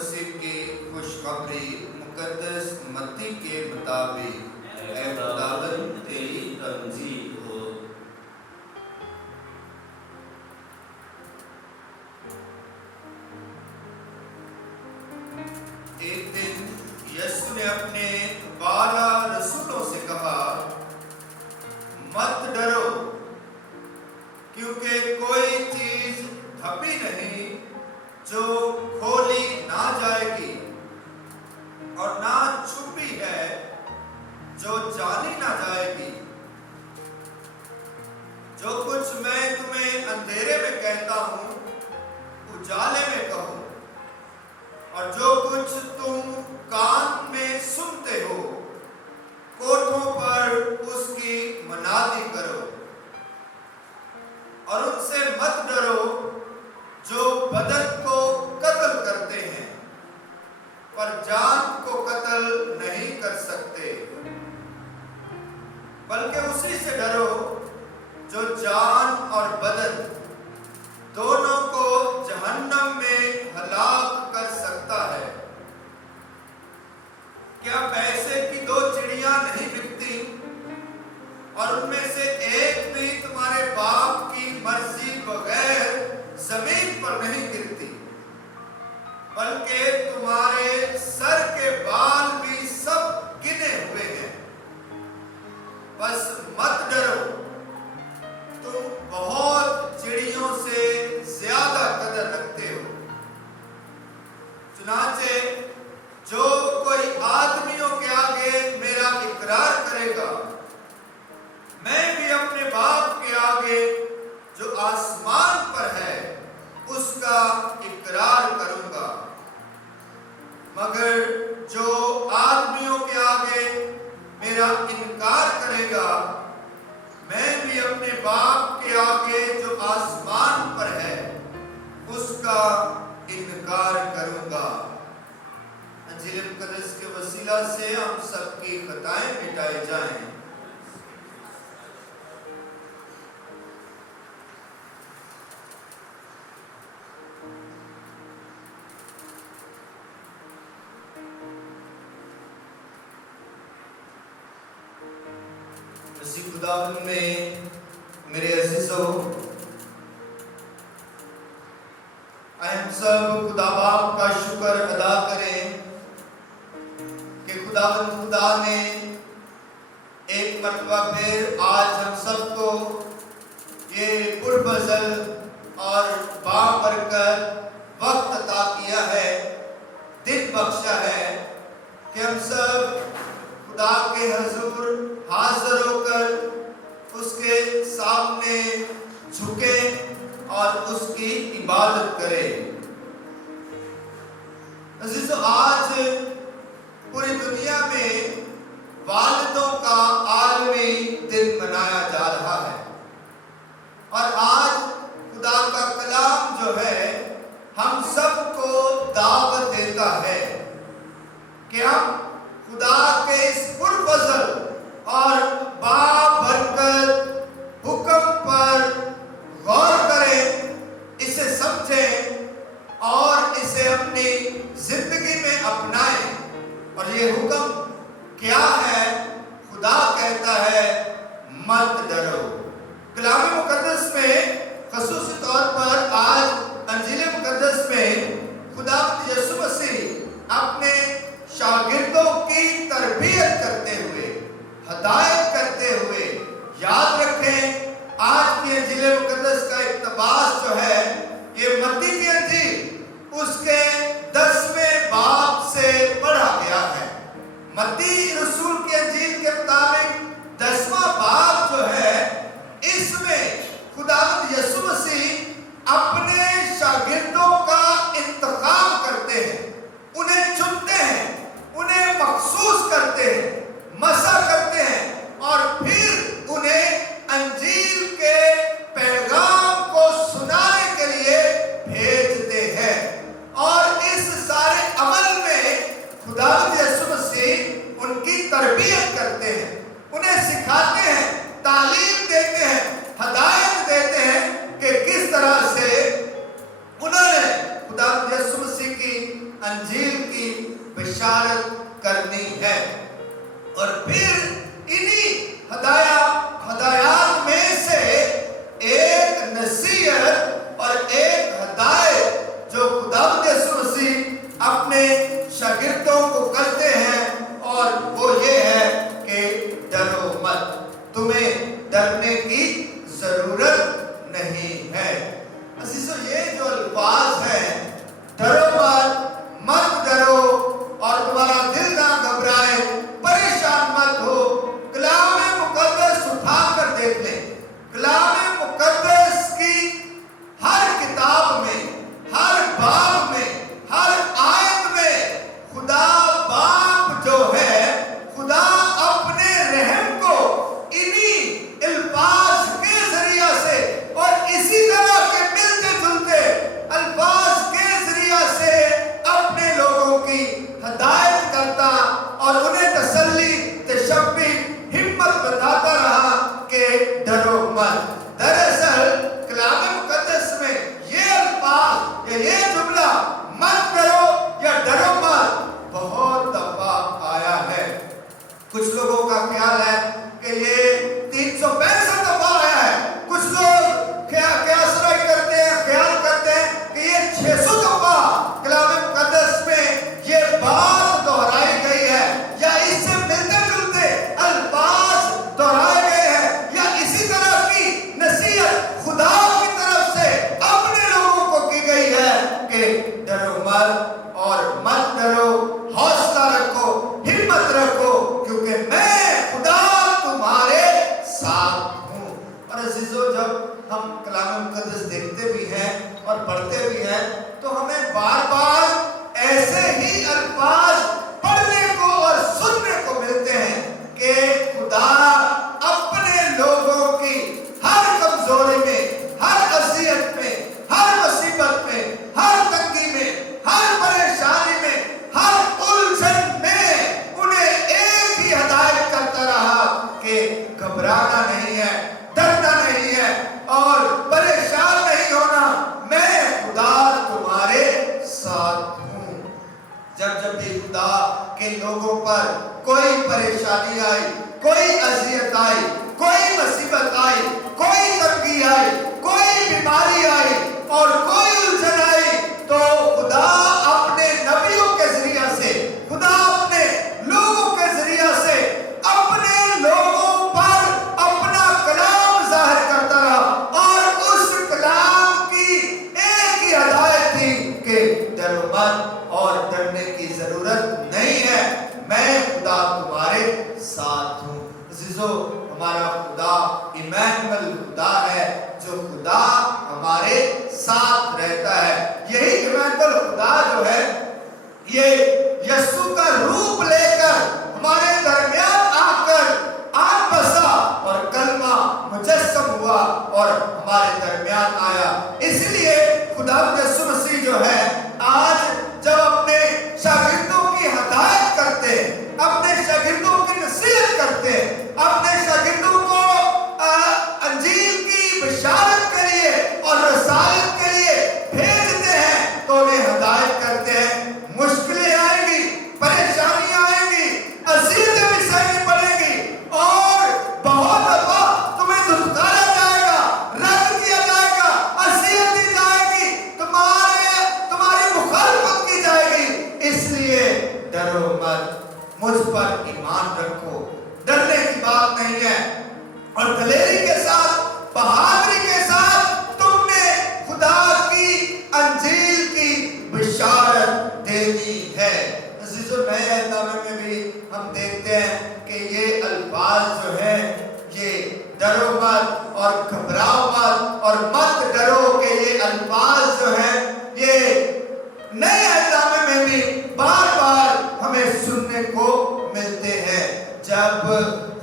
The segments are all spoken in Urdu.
مسیح کی خوشخبری مقدس متی کے مطابق اے خداوند تیری تمجید ہو۔ ایک دن یسوع نے اپنے 12 رسولوں سے کہا، مت ڈرو، کیونکہ کوئی چیز ڈھپی نہیں جو کھولی نہ جائے گی، اور نہ چھپی ہے جو جانی نہ جائے گی۔ جو کچھ میں تمہیں اندھیرے میں کہتا ہوں اجالے میں کہو، اور جو کچھ تم کان میں سنتے ہو کوٹھوں پر اس کی منادی کرو۔ اور ان سے مت ڈرو جو بدن کو قتل کرتے ہیں پر جان کو قتل نہیں کر سکتے، بلکہ اسی سے ڈرو جو جان اور بدن دونوں کو جہنم میں ہلاک کر سکتا ہے۔ کیا پیسے کی 2 چڑیاں نہیں بکتی، اور ان میں سے ایک بھی تمہارے باپ کی مرضی بغیر زمین پر نہیں گرتی؟ بلکہ تمہارے سر کے بال بھی سب گنے ہوئے ہیں۔ بس مت ڈرو، تم بہت چڑیوں سے زیادہ قدر رکھتے ہو۔ چنانچہ جو کوئی آدمیوں کے آگے میرا اقرار کرے گا، میں بھی اپنے باپ کے آگے جو آسمان پر ہے اس کا اقرار کروں گا۔ مگر جو آدمیوں کے آگے میرا انکار کرے گا، میں بھی اپنے باپ کے آگے جو آسمان پر ہے اس کا انکار کروں گا۔ انجیل مقدس کے وسیلہ سے ہم سب کی خطائیں مٹائی جائیں۔ مسیح خداوند میں میرے عزیزو، ہم سب خدا باپ کا شکر ادا کریں کہ خداوند خدا نے ایک مرتبہ پھر آج ہم سب کو یہ پرفضل اور بابرکت وقت عطا کیا ہے، دن بخشا ہے کہ ہم سب خدا کے حضور حاضر ہو کر اس کے سامنے جھکیں اور اس کی عبادت کریں۔ عزیزو، آج پوری دنیا میں والدوں کا عالمی دن منایا جا رہا ہے، اور آج خدا کا کلام جو ہے ہم سب کو دعوت دیتا ہے کہ ہم خدا کے اس پرفضل اور بابرکت حکم پر غور کریں، اسے سمجھیں اور اسے اپنی زندگی میں اپنائیں۔ اور یہ حکم کیا ہے؟ خدا کہتا ہے مت ڈرو۔ کلام مقدس میں خصوصی طور پر آج انجیل مقدس میں خدا یسوع مسیح اپنے شاگردوں کی تربیت کرتے ہوئے، ہدایت کرتے ہوئے، یاد رکھیں آج کی انجیل مقدس کا اقتباس جو ہے یہ متی کی انجیل اس کے 10ویں باب سے پڑھا گیا ہے۔ متی رسول کی انجیل کے مطابق 10واں باب جو ہے اس میں خداوند یسوع مسیح اپنے شاگردوں کا انتخاب کرتے انجیل کی بشارت کرنی ہے۔ اور پھر انہی ہدایات میں سے ایک نصیحت اور ایک ہدایت جو خداوند یسوع مسیح اپنے شاگردوں کو کرتے ہیں، اور وہ یہ ہے کہ ڈرو مت، تمہیں ڈرنے کی ضرورت نہیں ہے۔ عزیزو، یہ جو الفاظ ہیں، ڈرو مت، مت ڈرو، اور تمہارا دل نہ گھبرائے، پریشان مت ہو، کلام مقدس اٹھا کر دیکھ لیں۔ کلام مقدس کی ہر کتاب میں، ہر باب میں، ہر آیت میں خدا باپ جو ہے، خدا اپنے رحم کو انہی الفاظ کے ذریعہ سے اور اسی طرح کے ملتے جلتے الفاظ کے ذریعہ سے اپنے لوگوں کی ہدایت کرتا اور انہیں تسلی، تشفی، ہمت بتاتا رہا کہ ڈرو مت۔ دراصل کلام مقدس میں یہ الفاظ یا یہ جملہ مت ڈرو یا ڈرو مت بہت دفعہ آیا ہے۔ کچھ لوگوں کا خیال ہے کہ یہ 365 دفعہ آیا ہے، کچھ لوگ خیال کرتے ہیں کہ یہ 600 دفعہ کلام مقدس میں یہ بات دہرائی گئی ہے، یا اس سے ملتے جلتے الفاظ دہرائے گئے ہیں، یا اسی طرح کی نصیحت خدا کی طرف سے اپنے لوگوں کو کی گئی ہے کہ ڈرو مت اور مت ڈرو، حوصلہ رکھو، ہمت رکھو، کیونکہ میں خدا تمہارے ساتھ ہوں۔ اور عزیزو، جب ہم کلام مقدس دیکھتے بھی ہیں اور پڑھتے بھی ہیں تو ہمیں بار بار ایسے ہی الفاظ پڑھنے کو اور سننے کو ملتے ہیں کہ خدا اپنے لوگوں کی ہر کمزوری میں، ہر اذیت میں، ہر مصیبت میں، ہر تنگی میں، ہر پریشانی میں، ہر الجھن میں انہیں ایک ہی ہدایت کرتا رہا کہ گھبرانا نہیں ہے، ڈرنا نہیں ہے اور پریشان نہیں ہونا، میں خدا تمہارے ساتھ ہوں۔ جب بھی خدا کے لوگوں پر کوئی پریشانی آئی، کوئی اذیت آئی، کوئی مصیبت آئی، کوئی تنگی آئی، کوئی بیماری آئی اور کوئی الجھن آئی، تو خدا اپنے نبیوں کے ذریعہ سے، خدا اپنے لوگوں کے ذریعہ سے اپنے لوگوں پر اپنا کلام ظاہر کرتا رہا، اور اس کلام کی ایک ہی ہدایت تھی کہ ڈرو مت اور ڈرنے کی ضرورت نہیں ہے، میں خدا تمہارے ساتھ ہوں۔ عزیزو، ہمارا خدا ایمانویل خدا ہے، جو خدا ہمارے ساتھ رہتا ہے۔ یہی ایمانویل خدا جو ہے، یہ یسوع کا روپ لے کر ہمارے درمیان آ کر آن بسا اور کلمہ مجسم ہوا اور ہمارے درمیان آیا۔ اس لیے خداوند یسوع مسیح جو ہے، آج جب اپنے شاگردوں کی ہدایت کرتے، اپنے شاگردوں کی نصیحت کرتے، اپنے شاگردوں کو انجیل کی بشارت کے لیے اور رسالت کے لیے بھیجتے ہیں، تو انہیں ہدایت کرتے ہیں۔ مشکلیں آئیں گی، پریشانیاں آئیں گی، اذیتیں بھی سہنی پڑیں گی، اور بہت دفعہ تمہیں دھتکارا جائے گا، رد کیا جائے گا، اذیت دی جائے گی، تمہاری مخالفت کی جائے گی۔ اس لیے ڈرو مت، مجھ پر ایمان رکھو، ڈرنے کی بات نہیں ہے، اور دلیری کے ساتھ، بہادری کے ساتھ تم نے خدا کی انجیل کی بشارت دینی ہے۔ عزیزو، نئے عہد نامے میں بھی ہم دیکھتے ہیں کہ یہ الفاظ جو ہیں، یہ ڈرو مت اور گھبراؤ مت اور مت ڈرو کے یہ الفاظ جو ہیں، یہ نئے عہد نامے میں بھی بار بار ہمیں سننے کو ملتے ہیں۔ جب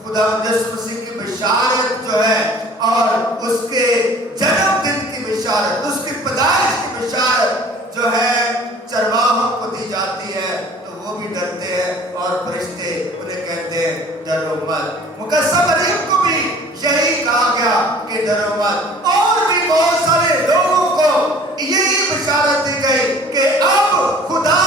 خداوند یسوع مسیح کی بشارت جو ہے اور اس کے جنم دن کی بشارت، اس کی پیدائش کی بشارت جو ہے چرواہوں کو دی جاتی ہے، تو وہ بھی ڈرتے ہیں اور فرشتے انہیں کہتے ہیں ڈرو مت۔ مقدسہ مریم کو بھی یہی کہا گیا کہ ڈرو مت، اور بھی بہت سارے لوگوں کو یہی بشارت دی گئی کہ اب خدا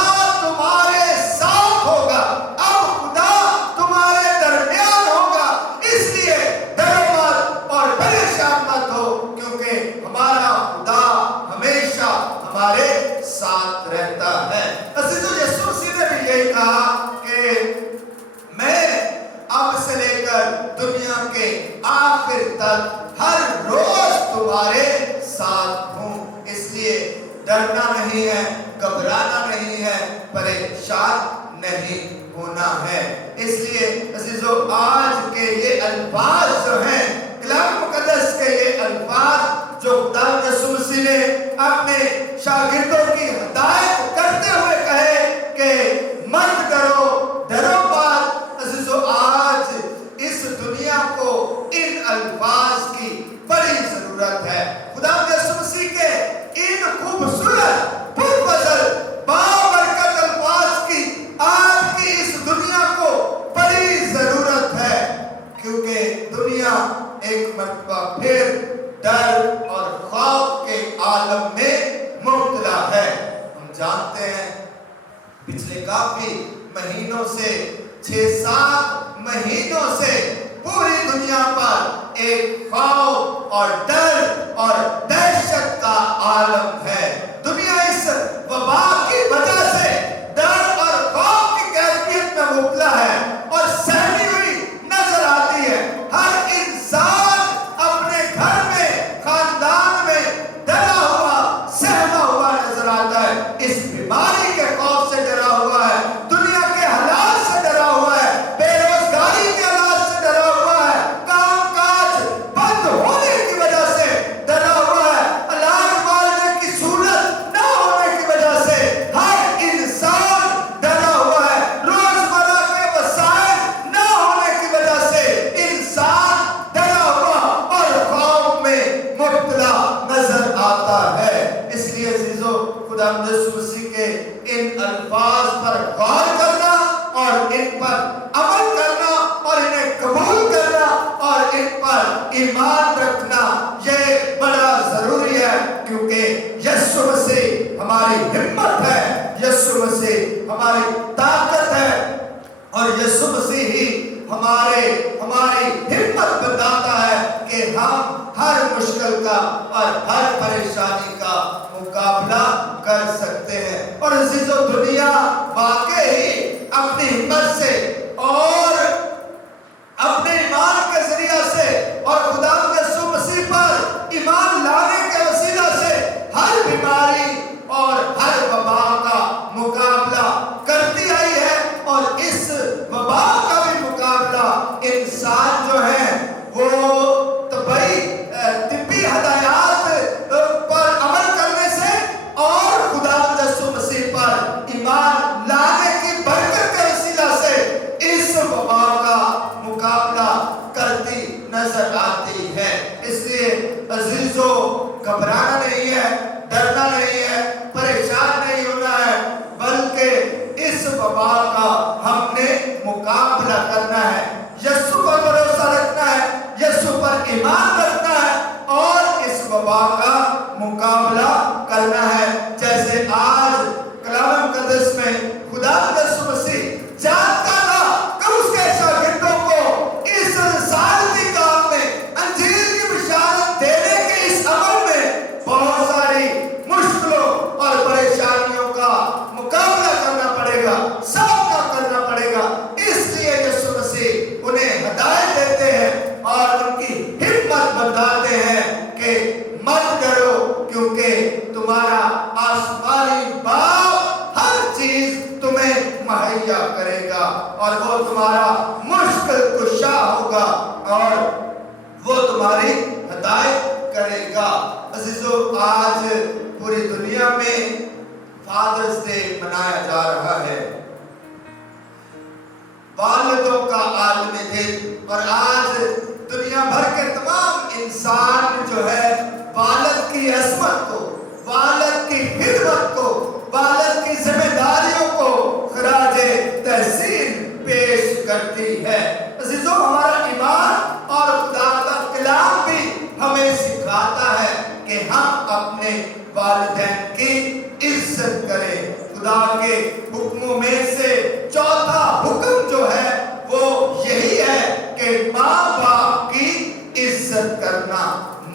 نہیں ہے, گھبرانا نہیں ہے, پریشان نہیں ہونا ہے. اس لیے عزیزو آج کے یہ الفاظ جو ہیں, کلام مقدس کے یہ الفاظ جو خدا یسوع مسیح نے اپنے شاگردوں کی ہدایت کرتے ہوئے کہے کہ مت ڈرو, ڈرو مت. عزیزو آج اس دنیا کو ان الفاظ کی بڑی ضرورت ہے. خدا یسوع مسیح کے ان خوبصورت پرفضل بابرکت الفاظ کی آج کی اس دنیا کو بڑی ضرورت ہے, کیونکہ دنیا ایک مرتبہ پھر ڈر اور خوف کے عالم میں مبتلا ہے. ہم جانتے ہیں پچھلے کافی مہینوں سے, 6-7 مہینوں سے پوری دنیا پر ایک خوف اور ڈر اور دہشت کا عالم ہے. دنیا اس وبا کی وجہ سے ڈر اور خوف کی کیفیت میں مبتلا ہے اور سہمی ہوئی نظر آتی ہے. ہر انسان اپنے گھر میں, خاندان میں ڈرا ہوا, سہما ہوا نظر آتا ہے. اس بیماری کے خوف سے ڈرا ہوا ہے, دنیا کے حالات سے ڈرا ہوا ہے, بے روزگاری کے حالات سے ڈرا ہوا ہے, کام کاج بند ہونے کی وجہ سے ڈرا ہوا ہے, علاج معالجے کی سہولت نہ ہونے کی وجہ سے ہر انسان ڈرا ہوا ہے, روزمرہ کے وسائل نہ ہونے کی وجہ سے انسان ڈرا ہوا اور خوف میں مبتلا نظر آتا ہے. اس لیے عزیزو خدا یسوع مسیح کے ان الفاظ پر غور کرنا اور ان پر عمل کرنا اور انہیں قبول کرنا اور ان پر ایمان رکھنا یہ بڑا ضروری ہے, کیونکہ یسوع مسیح ہماری ہمت ہے, یسوع مسیح ہماری طاقت ہے اور یسوع مسیح ہی ہماری ہمت بتاتا ہے کہ ہم ہر مشکل کا اور ہر پریشانی کا مقابلہ کر سکتے ہیں. اور عزیزو دنیا واقعی اپنی ہمت سے اور اپنے ایمان کے ذریعہ سے اور خدا یسوع مسیح پر ایمان لانے کے وسیلہ سے ہر بیماری اور ہر وبا کا مقابلہ کرتی آئی ہے. اور اس وبا کا بھی مقابلہ انسان جو ہے وہ طبی ہدایات پر عمل کرنے سے اور خدا یسوع مسیح پر ایمان لانے کی برکت کے وسیلہ سے اس وبا کا مقابلہ کرتی نظر آتی ہے. اس لیے عزیزو گھبرانا نہیں ہے, ڈرنا نہیں ہے, پریشان نہیں ہونا ہے, بلکہ اس وبا کا ہم نے مقابلہ کرنا ہے, یسوع پر بھروسہ رکھنا ہے, یسوع پر ایمان رکھنا ہے اور اس وبا کا مقابلہ کرنا ہے. جیسے آج کلام مقدس میں خدا یسوع مسیح جانتا تھا کہ اس کے شاگردوں کو اس رسالتی کام میں, انجیل کی بشارت دینے کے اس عمل میں بہت ساری مشکلوں اور پریشانیوں کا مقابلہ کرنا پڑے گا, سامنا کرنا پڑے گا. اس لیے یسوع مسیح انہیں ہدایت دیتے ہیں اور ان کی ہمت بتاتے ہیں کہ مت ڈرو, کیونکہ تمہارا آسمانی باپ ہر چیز تمہیں مہیا کرے گا اور وہ تمہارا مشکل کشا ہوگا اور وہ تمہاری ہدایت کرے گا. عزیزو آج پوری دنیا میں فادرز ڈے منایا جا رہا ہے, والدوں کا عالمی دن, اور آج دنیا بھر کے تمام انسان جو ہے والد کی عظمت کو, والد کی خدمت کو, والد کی ذمہ داریوں کو خراج تحسین پیش کرتی ہے. عزیزو ہمارا ایمان اور خدا کا کلام بھی ہمیں سکھاتا ہے کہ ہم اپنے والدین کی عزت کریں. خدا کے حکموں میں سے چوتھا حکم جو ہے وہ یہی ہے کہ ماں باپ کی عزت کرنا,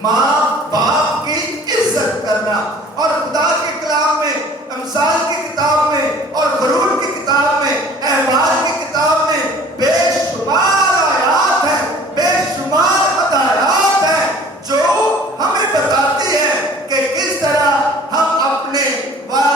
ماں باپ کی عزت کرنا. اور خدا کے کلام میں, امثال کی کتاب میں اور غرور کی کتاب میں, احوال کی کتاب میں بے شمار آیات ہیں, بے شمار ہدایات ہیں جو ہمیں بتاتی ہیں کہ کس طرح ہم اپنے والد